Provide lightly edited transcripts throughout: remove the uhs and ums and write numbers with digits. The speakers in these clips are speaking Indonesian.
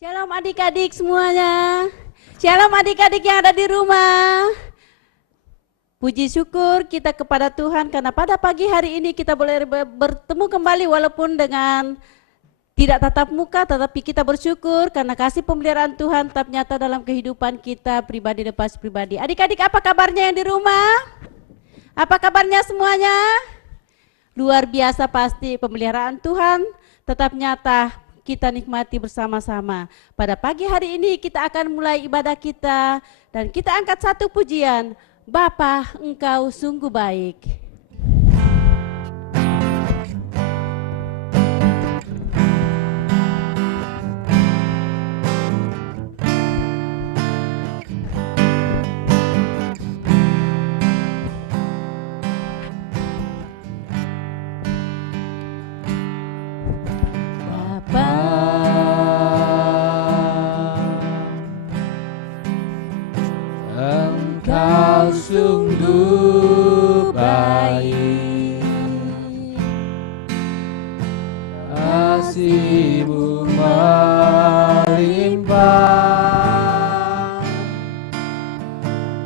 Shalom adik-adik semuanya. Shalom adik-adik yang ada di rumah. Puji syukur kita kepada Tuhan karena pada pagi hari ini kita boleh bertemu kembali walaupun dengan tidak tatap muka, tetapi kita bersyukur karena kasih pemeliharaan Tuhan tetap nyata dalam kehidupan kita pribadi lepas pribadi. Adik-adik apa kabarnya yang di rumah? Apa kabarnya semuanya? Luar biasa pasti pemeliharaan Tuhan tetap nyata kita nikmati bersama-sama. Pada pagi hari ini kita akan mulai ibadah kita dan kita angkat satu pujian. Bapa, Engkau sungguh baik. Sungguh baik, kasih-Mu melimpah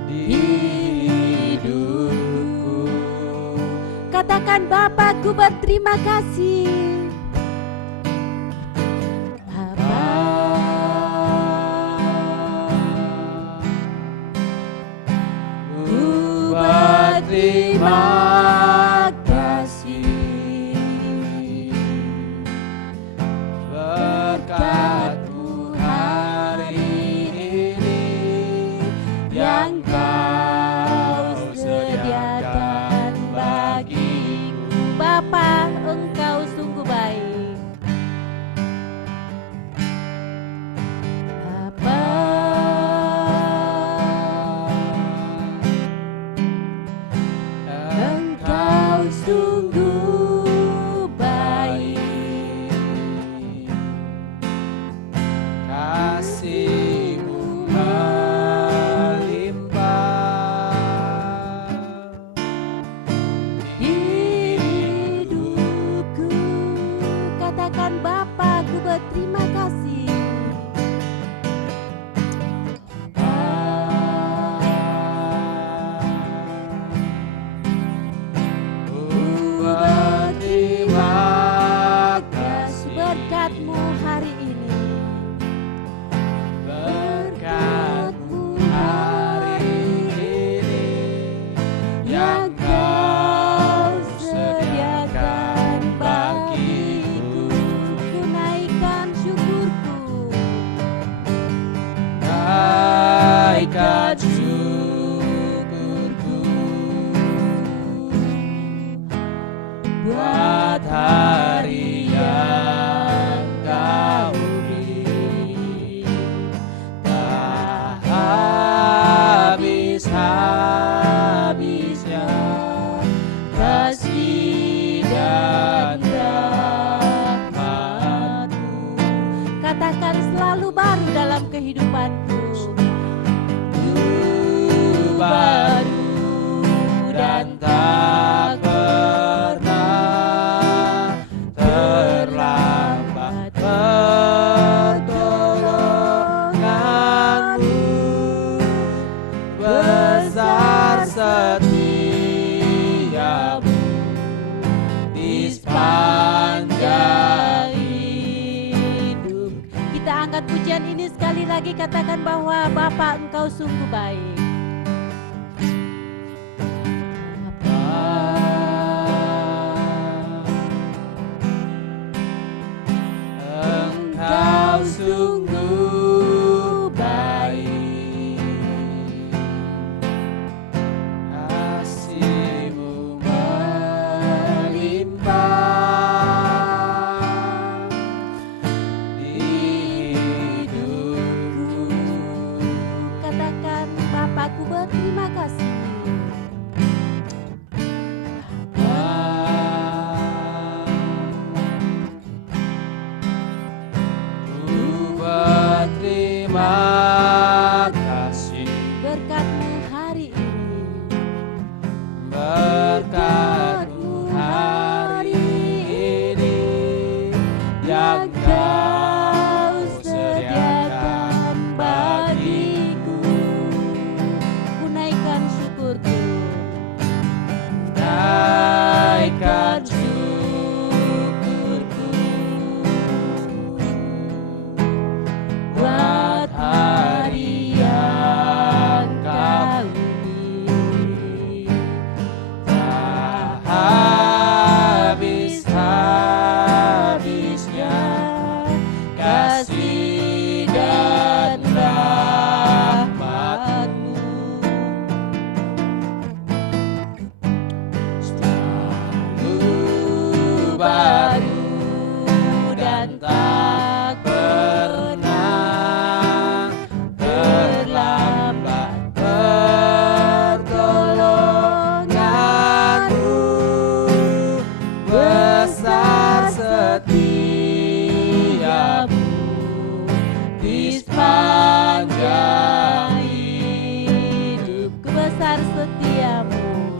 di hidupku. Katakan Bapa, ku berterima kasih. Terima kasih berkat-Mu hari ini yang Kau sediakan bagiku. Bapa, Engkau sungguh baik. Bapa, Engkau sungguh baik, kasih-Mu melimpah di hidupku. Katakan Bapa, ku berterima kasih. Berterima kasih Berkat-Mu hari ini, berkat-Mu hari ini yang Kau sediakan bagiku. ku naikkan syukurku. Naikkan syukurku buat hari yang Kau beri, tak habis-habisnya kasih dan rahmat-Mu. Katakan selalu baru dalam kehidupanku. Baru dan tak pernah terlambat pertolongan-Mu, besar setia-Mu di sepanjang hidup. Kita angkat pujian ini sekali lagi, katakan bahwa Bapa, Engkau sungguh baik. Engkau sungguh baik, kasih-Mu melimpah di hidupku. Katakan Bapa, ku berterima kasih. Ku berterima kasih Berkat-Mu hari ini, berkat-Mu hari ini yang Kau sediakan habisnya kasih dan rahmat-Mu. Selalu baru dan tak pernah terlambat pertolongan-Mu. Besar setiamu di sepanjang hidupku. Besar setiamu,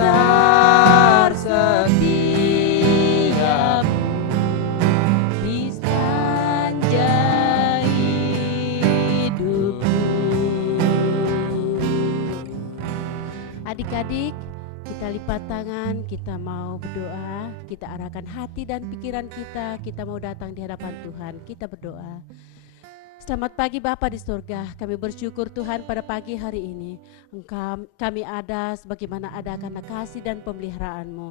Besar setiamu di sepanjang hidupku. Adik-adik, kita lipat tangan, kita mau berdoa, kita arahkan hati dan pikiran kita mau datang di hadapan Tuhan, kita berdoa. Selamat pagi Bapa di surga, kami bersyukur Tuhan pada pagi hari ini kami ada sebagaimana ada karena kasih dan pemeliharaan-Mu.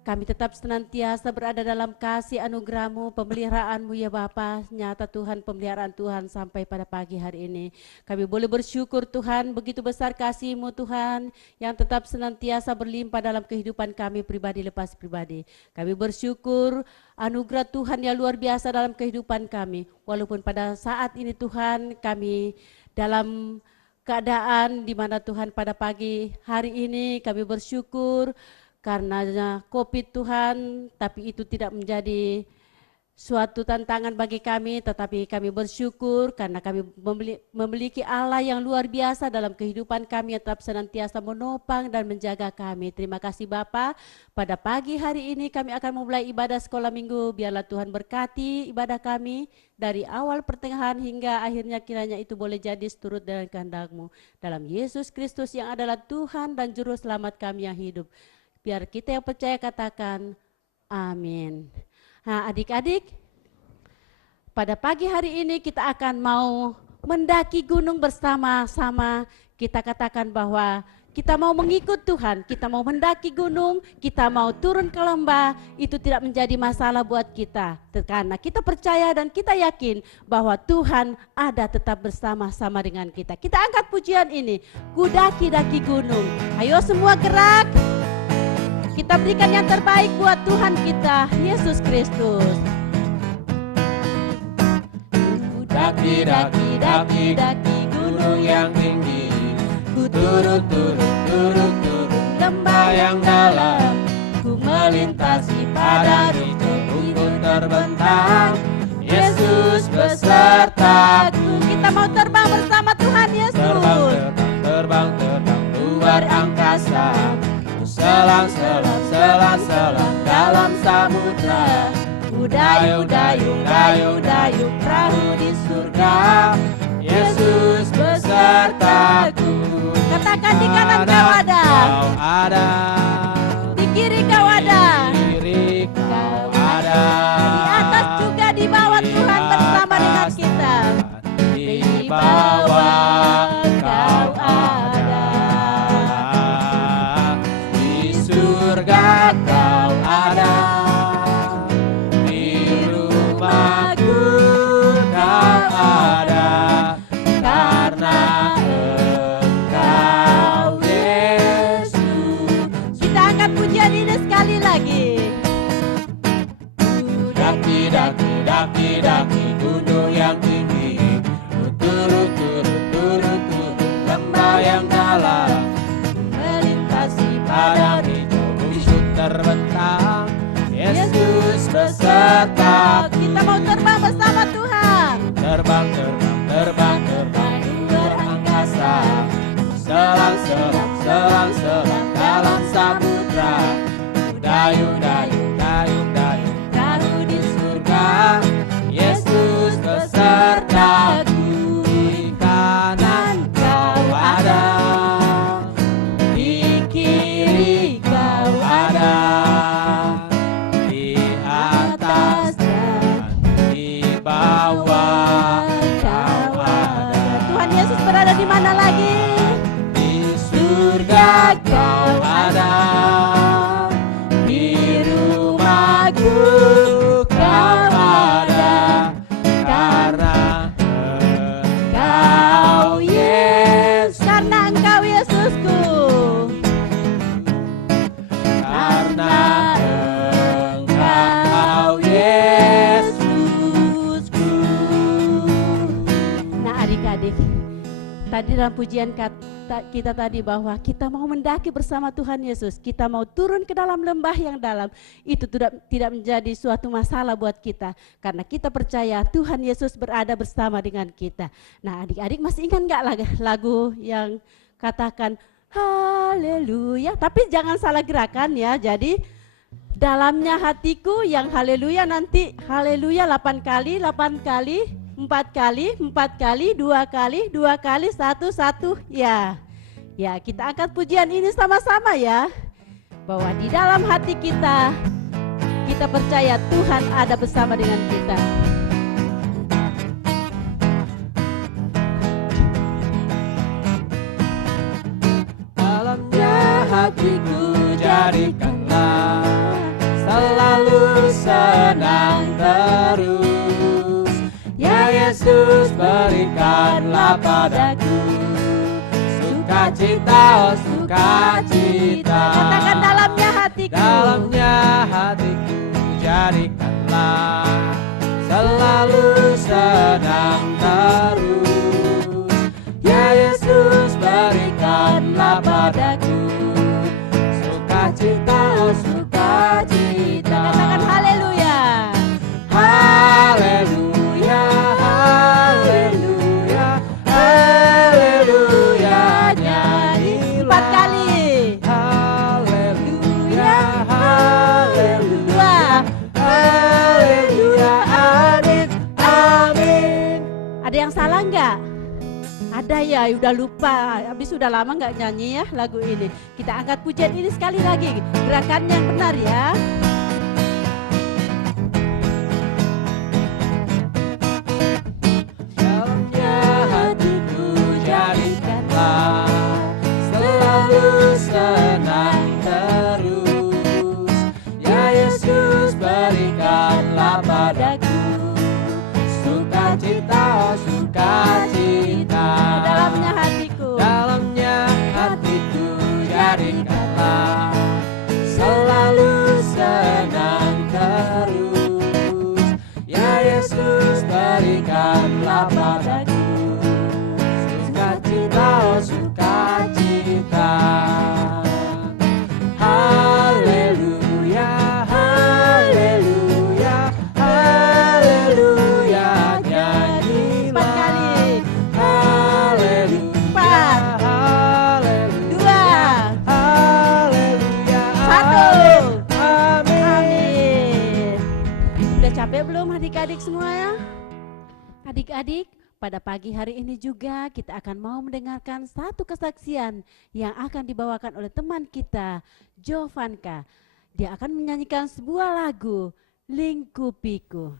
Kami tetap senantiasa berada dalam kasih anugerah-Mu, pemeliharaan-Mu ya Bapa. Nyata Tuhan, pemeliharaan Tuhan sampai pada pagi hari ini. Kami boleh bersyukur Tuhan, begitu besar kasih-Mu Tuhan, yang tetap senantiasa berlimpah dalam kehidupan kami pribadi lepas pribadi. Kami bersyukur anugerah Tuhan yang luar biasa dalam kehidupan kami. Walaupun pada saat ini Tuhan kami dalam keadaan di mana Tuhan pada pagi hari ini kami bersyukur karena COVID Tuhan, tapi itu tidak menjadi suatu tantangan bagi kami, tetapi kami bersyukur karena kami memiliki Allah yang luar biasa dalam kehidupan kami yang tetap senantiasa menopang dan menjaga kami. Terima kasih Bapa. Pada pagi hari ini kami akan memulai ibadah sekolah minggu. Biarlah Tuhan berkati ibadah kami dari awal pertengahan hingga akhirnya, kiranya itu boleh jadi seturut dengan kehendak-Mu. Dalam Yesus Kristus yang adalah Tuhan dan Juru Selamat kami yang hidup. Biar kita yang percaya katakan amin. Nah adik-adik, pada pagi hari ini kita akan mau mendaki gunung bersama-sama. Kita katakan bahwa kita mau mengikut Tuhan, kita mau mendaki gunung, kita mau turun ke lembah, itu tidak menjadi masalah buat kita. Karena kita percaya dan kita yakin bahwa Tuhan ada tetap bersama-sama dengan kita. Kita angkat pujian ini, ku daki-daki gunung. Ayo semua gerak. Kita berikan yang terbaik buat Tuhan kita, Yesus Kristus. Daki, daki, daki, daki gunung yang tinggi. Ku turun, turun, turun, turun lembah yang dalam. Ku melintasi padang hijau, rumput terbentang. Yesus besertaku. Kita mau terbang bersama Tuhan Yesus. Terbang, terbang, terbang, terbang luar angkasa. Selang, selang, selang, selang dalam samudra. Dayung, dayung, dayung, dayung perahu di surga. Yesus besertaku. Katakan di kanan kau ada, Kau ada. di kiri kau ada, Di kiri kau ada. di atas juga di bawah Tuhan bersama dengan kita. Di bawah kau ada. Di surga kau ada. Di rumahku kau ada. Karena Engkau Yesus. Kita angkat pujian ini sekali lagi. Daki, daki, daki, daki gunung yang tinggi. Turun, turun, turun, turun lembah yang dalam. Melintasi padang hijau, rumput terbentang. Yesus beserta. Kita mau terbang bersama Tuhan. Terbang, terbang, terbang, terbang luar angkasa. Selang, selang, selang, selang dalam samudra. Dayung, dayung, dayung, dayung perahu di surga. Yesus besertaku. Di kanan kau ada. Di kiri kau ada. Di atas dan di bawah kau ada. Tuhan Yesus berada di mana lagi? Di surga kau ada. Bapak di dalam pujian kita tadi bahwa kita mau mendaki bersama Tuhan Yesus, kita mau turun ke dalam lembah yang dalam, itu tidak menjadi suatu masalah buat kita karena kita percaya Tuhan Yesus berada bersama dengan kita. Nah, adik-adik masih ingat nggak lagu yang katakan haleluya? Tapi jangan salah gerakan ya. Jadi dalamnya hatiku yang haleluya nanti haleluya 8 kali, 8 kali, 4 kali, 4 kali, 2 kali, 2 kali, 1, 1, ya. Ya, kita angkat pujian ini sama-sama ya. Bahwa di dalam hati kita percaya Tuhan ada bersama dengan kita. Dalamnya hatiku jadikanlah selalu senang terus. Ya Yesus berikanlah padaku sukacita, oh sukacita. Katakan dalamnya hatiku. Dalamnya hatiku jadikanlah selalu senang terus. Ya Yesus berikanlah padaku sukacita, oh sukacita. Katakan haleluya. Haleluya, haleluya, haleluya, nyanyilah 4 kali. haleluya, haleluya, haleluya, amin, amin. Ada yang salah nggak? Ada ya, udah lupa. Habis sudah lama nggak nyanyi ya lagu ini. Kita angkat pujian ini sekali lagi. Gerakan yang benar ya. Dalamnya hatiku jadikanlah selalu senang terus. Ya Yesus berikanlah padaku sukacita, oh sukacita. Dalamnya hatiku. Dalamnya hatiku jadikanlah selalu senang terus. Ya Yesus berikanlah padaku sukacita, oh sukacita. Haleluya, haleluya, haleluya, nyanyilah 4 kali. haleluya, 4, 2, haleluya, 1. amin. Amin. Udah capek belum adik-adik semua ya? Adik-adik, pada pagi hari ini juga kita akan mau mendengarkan satu kesaksian yang akan dibawakan oleh teman kita, Jovanka. Dia akan menyanyikan sebuah lagu, Lingkupiku.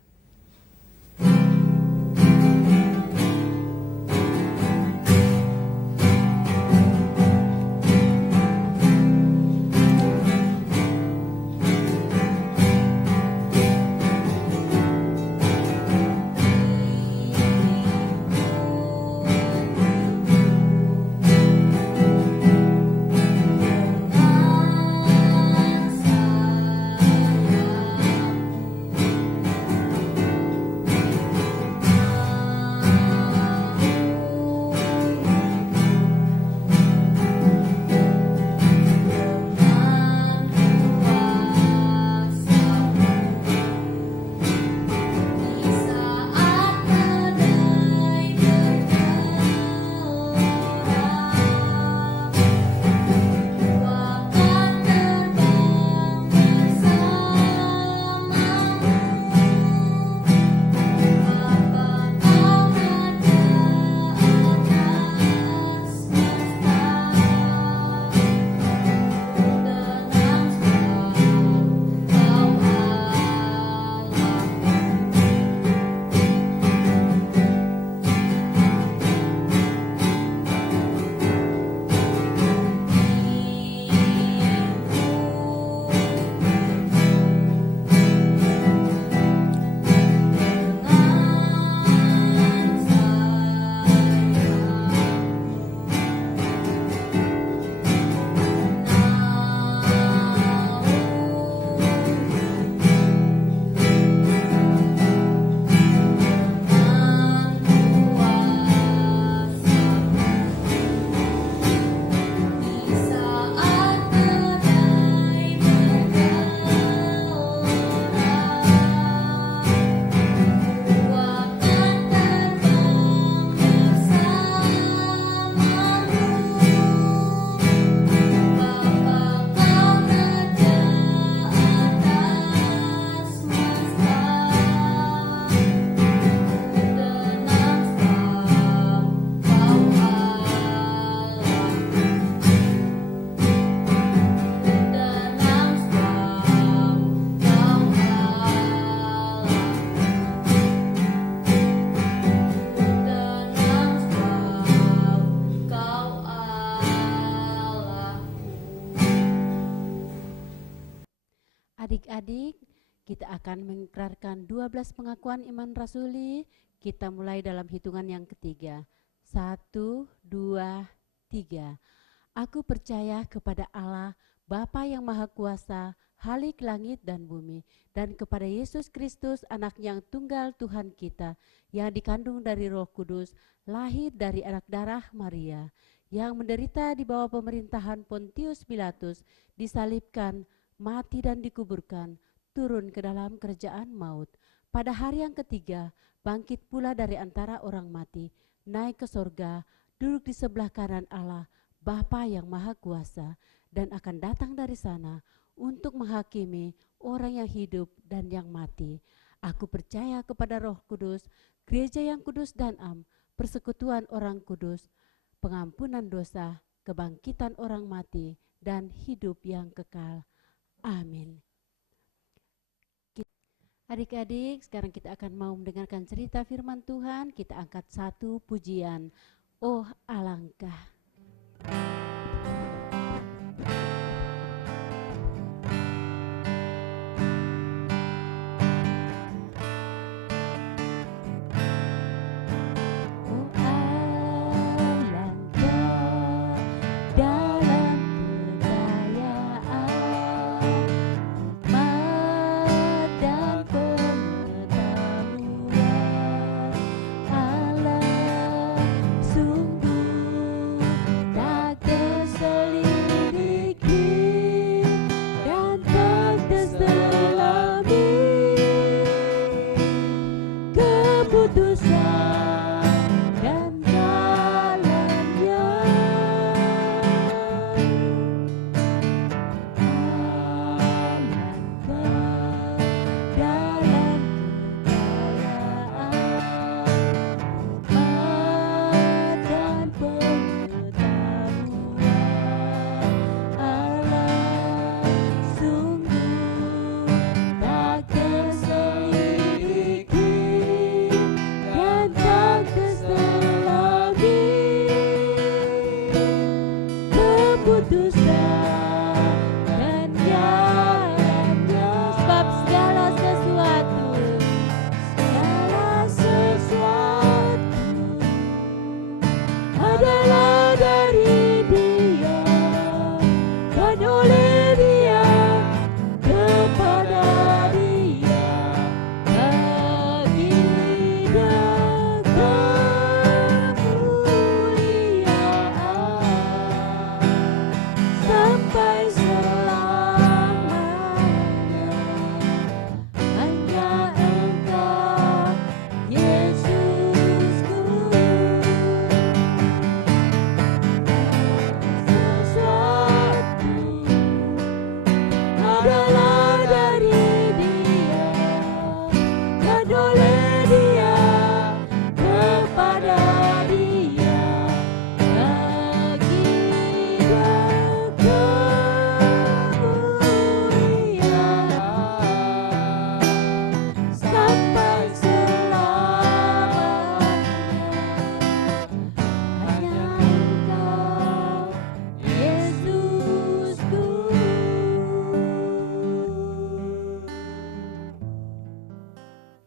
Adik-adik, kita akan mengikrarkan 12 pengakuan iman rasuli. Kita mulai dalam hitungan yang ketiga. 1, 2, 3. Aku percaya kepada Allah, Bapa yang Maha Kuasa, Khalik langit dan bumi, dan kepada Yesus Kristus, anak yang tunggal Tuhan kita, yang dikandung dari Roh Kudus, lahir dari anak darah Maria, yang menderita di bawah pemerintahan Pontius Pilatus, disalibkan, mati dan dikuburkan, turun ke dalam kerajaan maut. Pada hari yang ketiga, bangkit pula dari antara orang mati, naik ke sorga, duduk di sebelah kanan Allah, Bapa yang Maha Kuasa, dan akan datang dari sana untuk menghakimi orang yang hidup dan yang mati. Aku percaya kepada Roh Kudus, gereja yang kudus dan am, persekutuan orang kudus, pengampunan dosa, kebangkitan orang mati, dan hidup yang kekal. Amin. Adik-adik, sekarang kita akan mau mendengarkan cerita firman Tuhan. Kita angkat satu pujian. Oh alangkah.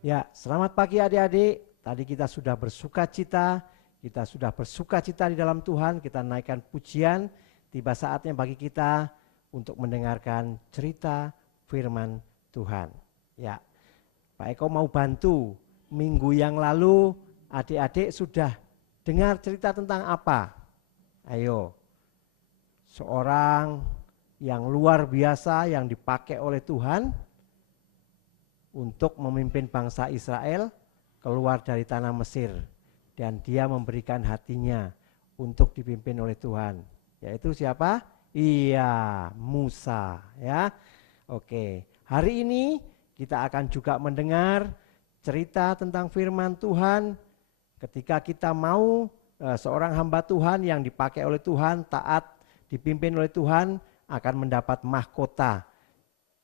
Ya, selamat pagi adik-adik. Tadi kita sudah bersuka cita di dalam Tuhan, kita naikkan pujian. Tiba saatnya bagi kita untuk mendengarkan cerita firman Tuhan. Ya, Pak Eko mau bantu. Minggu yang lalu adik-adik sudah dengar cerita tentang apa? Ayo, seorang yang luar biasa yang dipakai oleh Tuhan untuk memimpin bangsa Israel keluar dari tanah Mesir, dan dia memberikan hatinya untuk dipimpin oleh Tuhan. Yaitu siapa? Iya, Musa, ya. Oke, hari ini kita akan juga mendengar cerita tentang firman Tuhan ketika kita mau seorang hamba Tuhan yang dipakai oleh Tuhan, taat, dipimpin oleh Tuhan, akan mendapat mahkota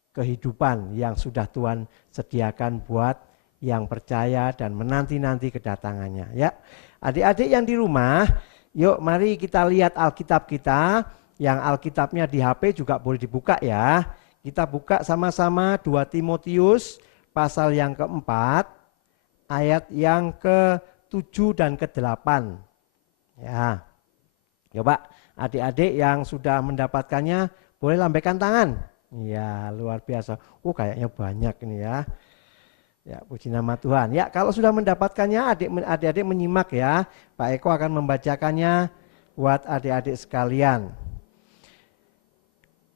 kehidupan yang sudah Tuhan sediakan buat yang percaya dan menanti-nanti kedatangannya. Ya, adik-adik yang di rumah, yuk mari kita lihat Alkitab kita. Yang Alkitabnya di HP juga boleh dibuka ya. kita buka sama-sama 2 Timotius pasal yang keempat, ayat yang ke-7 dan ke-8. Ya, coba adik-adik yang sudah mendapatkannya boleh lambaikan tangan. Ya, luar biasa. Oh, kayaknya banyak ini ya. Ya, puji nama Tuhan. Ya, kalau sudah mendapatkannya, adik-adik menyimak ya. Pak Eko akan membacakannya buat adik-adik sekalian.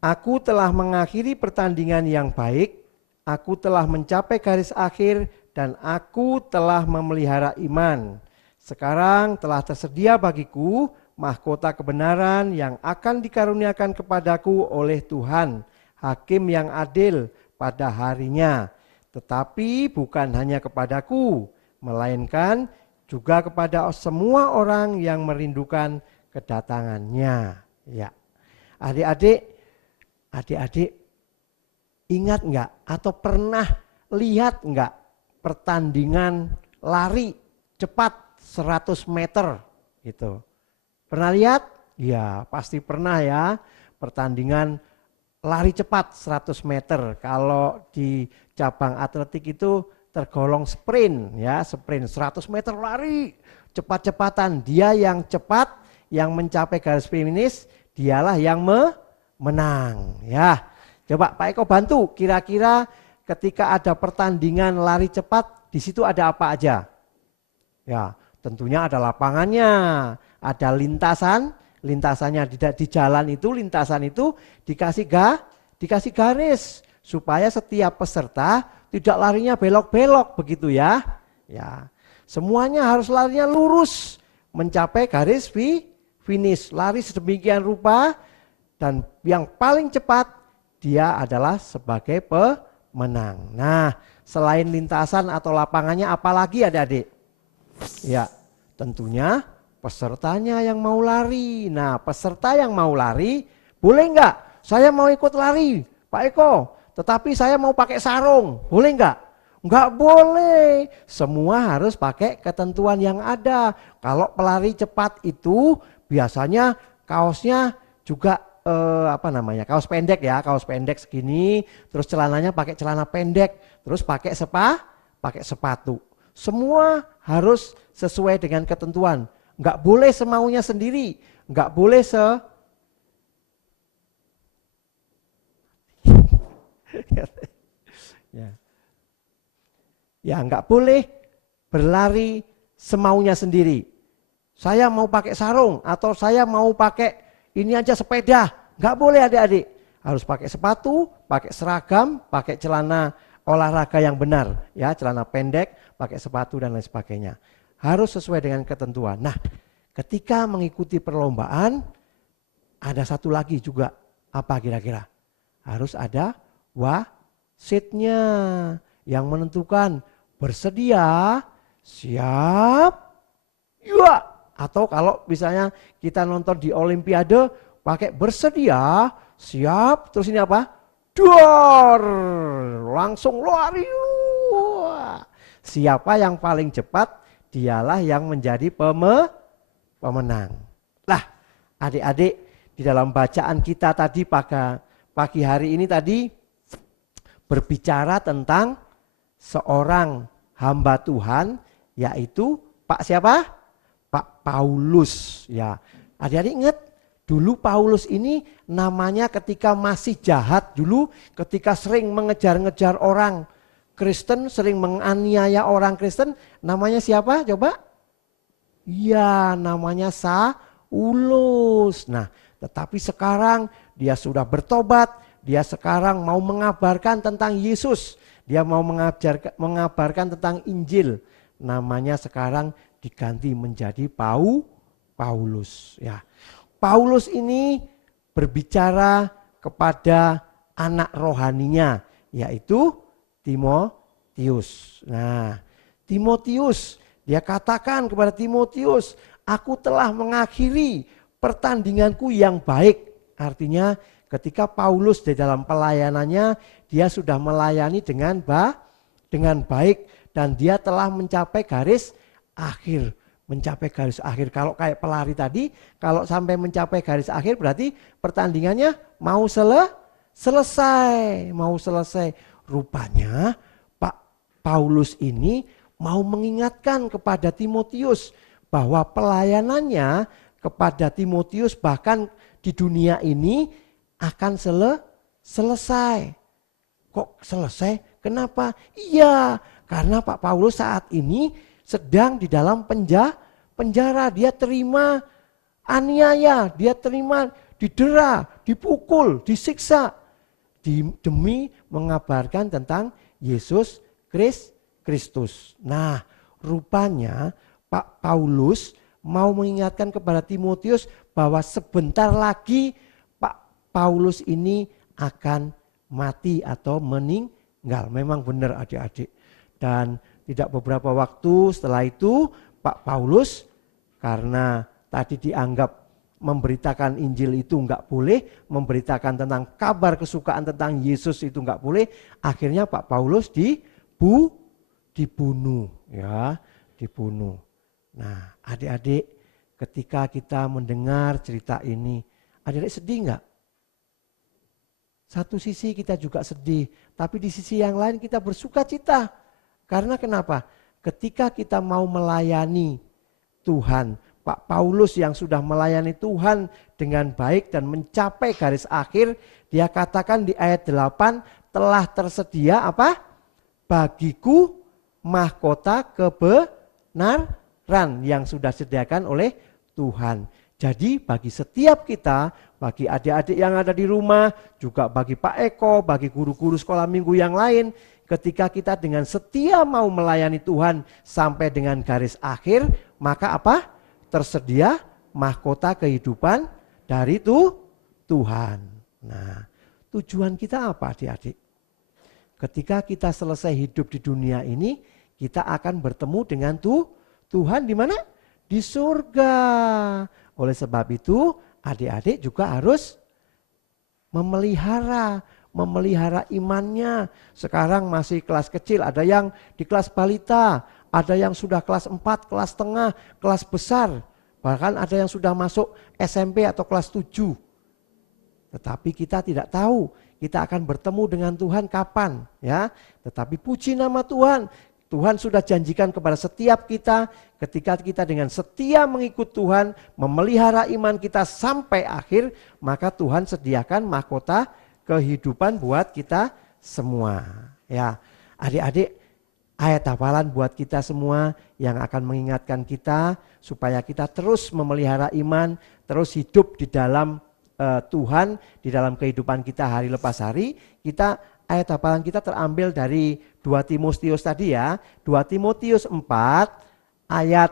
Aku telah mengakhiri pertandingan yang baik, aku telah mencapai garis akhir, dan aku telah memelihara iman. Sekarang telah tersedia bagiku mahkota kebenaran yang akan dikaruniakan kepadaku oleh Tuhan, Hakim yang adil pada harinya. Tetapi bukan hanya kepadaku, melainkan juga kepada semua orang yang merindukan kedatangannya. Ya, adik-adik ingat enggak atau pernah lihat enggak pertandingan lari cepat 100 meter gitu? Pernah lihat? Ya, pasti pernah ya. Pertandingan lari cepat 100 meter. Kalau di cabang atletik itu tergolong sprint ya, sprint 100 meter lari cepat-cepatan. Dia yang cepat, yang mencapai garis finish, dialah yang menang ya. Coba Pak Eko bantu, kira-kira ketika ada pertandingan lari cepat, di situ ada apa aja? Ya, tentunya ada lapangannya, ada lintasannya di jalan itu, lintasan itu dikasih garis supaya setiap peserta tidak larinya belok-belok begitu ya. Ya, semuanya harus larinya lurus mencapai garis finish, lari sedemikian rupa, dan yang paling cepat dia adalah sebagai pemenang. Nah, selain lintasan atau lapangannya apalagi adik-adik? Ya, tentunya pesertanya yang mau lari. Nah, peserta yang mau lari, boleh enggak? Saya mau ikut lari, Pak Eko, tetapi saya mau pakai sarung, boleh enggak? Enggak boleh. Semua harus pakai ketentuan yang ada. Kalau pelari cepat itu biasanya kaosnya juga kaos pendek ya, kaos pendek segini, terus celananya pakai celana pendek, terus pakai sepatu. Semua harus sesuai dengan ketentuan. Enggak boleh semaunya sendiri, enggak boleh ya enggak boleh berlari semaunya sendiri. Saya mau pakai sarung atau saya mau pakai ini aja sepeda, enggak boleh adik-adik. Harus pakai sepatu, pakai seragam, pakai celana olahraga yang benar, ya, celana pendek, pakai sepatu dan lain sebagainya. Harus sesuai dengan ketentuan. Nah, ketika mengikuti perlombaan, ada satu lagi juga, apa kira-kira? Harus ada wasitnya yang menentukan bersedia, siap, ya. Atau kalau misalnya kita nonton di Olimpiade, pakai bersedia, siap, terus ini apa? Dor, langsung lari. Siapa yang paling cepat, dialah yang menjadi pemenang. Lah, adik-adik, di dalam bacaan kita tadi pagi hari ini tadi berbicara tentang seorang hamba Tuhan, yaitu Pak siapa? Pak Paulus. Ya, adik-adik ingat, dulu Paulus ini namanya ketika masih jahat dulu, ketika sering mengejar-ngejar orang Kristen, sering menganiaya orang Kristen, namanya siapa? Coba? Iya, namanya Saulus. Nah, tetapi sekarang dia sudah bertobat, dia sekarang mau mengabarkan tentang Yesus, dia mau mengabarkan tentang Injil. Namanya sekarang diganti menjadi Paulus. Ya, Paulus ini berbicara kepada anak rohaninya, yaitu Timotius. Nah, Timotius, dia katakan kepada Timotius, aku telah mengakhiri pertandinganku yang baik. Artinya ketika Paulus di dalam pelayanannya, dia sudah melayani dengan baik dan dia telah mencapai garis akhir. Mencapai garis akhir. Kalau kayak pelari tadi, kalau sampai mencapai garis akhir berarti pertandingannya mau selesai. Rupanya Pak Paulus ini mau mengingatkan kepada Timotius bahwa pelayanannya kepada Timotius bahkan di dunia ini akan selesai. Kok selesai? Kenapa? Iya, karena Pak Paulus saat ini sedang di dalam penjara. Dia terima aniaya, dia terima didera, dipukul, disiksa demi mengabarkan tentang Yesus Kristus. Nah, rupanya Pak Paulus mau mengingatkan kepada Timotius bahwa sebentar lagi Pak Paulus ini akan mati atau meninggal. Memang benar adik-adik. Dan tidak beberapa waktu setelah itu Pak Paulus, karena tadi dianggap memberitakan Injil itu enggak boleh, memberitakan tentang kabar kesukaan tentang Yesus itu enggak boleh, akhirnya Pak Paulus dibunuh. Nah, adik-adik, ketika kita mendengar cerita ini, adik-adik sedih enggak? Satu sisi kita juga sedih, tapi di sisi yang lain kita bersuka cita. Karena kenapa? Ketika kita mau melayani Tuhan, Pak Paulus yang sudah melayani Tuhan dengan baik dan mencapai garis akhir, dia katakan di ayat 8, telah tersedia apa? Bagiku mahkota kebenaran yang sudah disediakan oleh Tuhan. Jadi bagi setiap kita, bagi adik-adik yang ada di rumah, juga bagi Pak Eko, bagi guru-guru sekolah minggu yang lain, ketika kita dengan setia mau melayani Tuhan sampai dengan garis akhir, maka apa? Tersedia mahkota kehidupan dari Tuhan. Nah, tujuan kita apa adik-adik? Ketika kita selesai hidup di dunia ini, kita akan bertemu dengan Tuhan di mana? Di surga. Oleh sebab itu, adik-adik juga harus memelihara imannya. Sekarang masih kelas kecil, ada yang di kelas balita, ada yang sudah kelas 4, kelas tengah, kelas besar. Bahkan ada yang sudah masuk SMP atau kelas 7. Tetapi kita tidak tahu kita akan bertemu dengan Tuhan kapan, ya. Tetapi puji nama Tuhan. Tuhan sudah janjikan kepada setiap kita, ketika kita dengan setia mengikut Tuhan, memelihara iman kita sampai akhir, maka Tuhan sediakan mahkota kehidupan buat kita semua. Ya, adik-adik, ayat hafalan buat kita semua yang akan mengingatkan kita supaya kita terus memelihara iman, terus hidup di dalam Tuhan, di dalam kehidupan kita hari lepas hari. Ayat hafalan kita terambil dari 2 Timotius tadi ya. 2 Timotius 4 ayat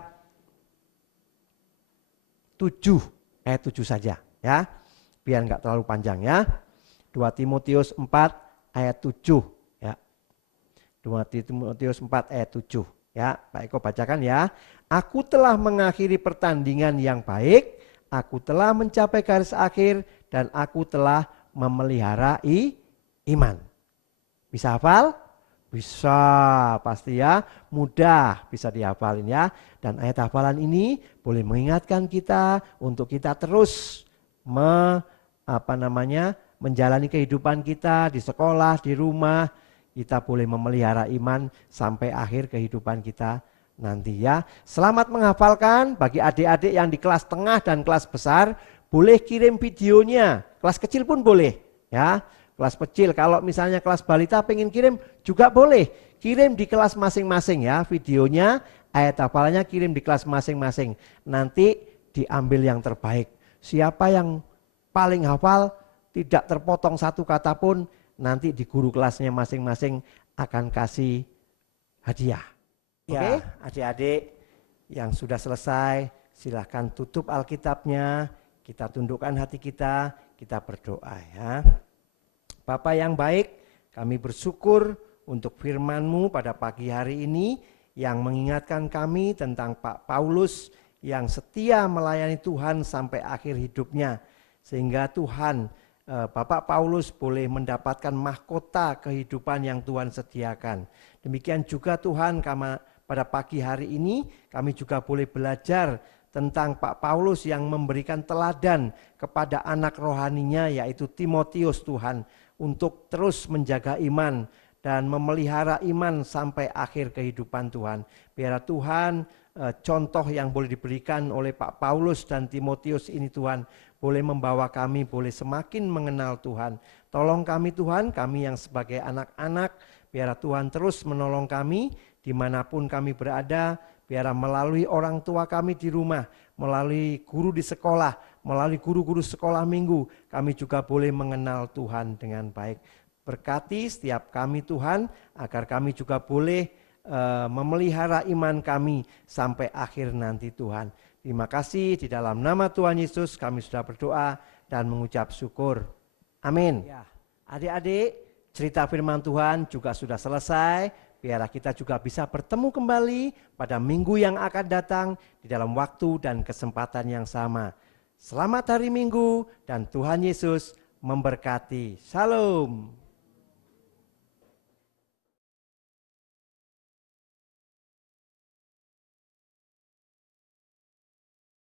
7. Ayat 7 saja ya. Biar enggak terlalu panjang ya. 2 Timotius 4 ayat 7 ya. 2 Timotius 4 ayat 7 ya. Pak Eko bacakan ya. Aku telah mengakhiri pertandingan yang baik, aku telah mencapai garis akhir, dan aku telah memelihara iman. Bisa hafal? Bisa, pasti ya, mudah bisa dihafalin ya. Dan ayat hafalan ini boleh mengingatkan kita untuk kita terus menjalani kehidupan kita di sekolah, di rumah. Kita boleh memelihara iman sampai akhir kehidupan kita nanti ya. Selamat menghafalkan. Bagi adik-adik yang di kelas tengah dan kelas besar, boleh kirim videonya. Kelas kecil pun boleh ya. Kelas kecil, kalau misalnya kelas balita pengen kirim juga boleh. Kirim di kelas masing-masing ya videonya, ayat hafalannya kirim di kelas masing-masing. Nanti diambil yang terbaik. Siapa yang paling hafal, tidak terpotong satu kata pun, nanti di guru kelasnya masing-masing akan kasih hadiah. Ya, adik-adik yang sudah selesai, silahkan tutup Alkitabnya, kita tundukkan hati kita berdoa ya. Bapa yang baik, kami bersyukur untuk firman-Mu pada pagi hari ini yang mengingatkan kami tentang Pak Paulus yang setia melayani Tuhan sampai akhir hidupnya. Sehingga Tuhan, Bapak Paulus boleh mendapatkan mahkota kehidupan yang Tuhan sediakan. Demikian juga Tuhan, pada pagi hari ini kami juga boleh belajar tentang Pak Paulus yang memberikan teladan kepada anak rohaninya yaitu Timotius Tuhan. untuk terus menjaga iman dan memelihara iman sampai akhir kehidupan Tuhan. Biar Tuhan contoh yang boleh diberikan oleh Pak Paulus dan Timotius ini Tuhan boleh membawa kami boleh semakin mengenal Tuhan. Tolong kami Tuhan, kami yang sebagai anak-anak, biar Tuhan terus menolong kami dimanapun kami berada, biar melalui orang tua kami di rumah, melalui guru di sekolah, melalui guru-guru sekolah minggu, kami juga boleh mengenal Tuhan dengan baik. Berkati setiap kami Tuhan, agar kami juga boleh memelihara iman kami sampai akhir nanti Tuhan. Terima kasih, di dalam nama Tuhan Yesus kami sudah berdoa dan mengucap syukur. Amin. Ya, adik-adik, cerita firman Tuhan juga sudah selesai. Biarlah kita juga bisa bertemu kembali pada minggu yang akan datang di dalam waktu dan kesempatan yang sama. Selamat hari Minggu dan Tuhan Yesus memberkati. Shalom.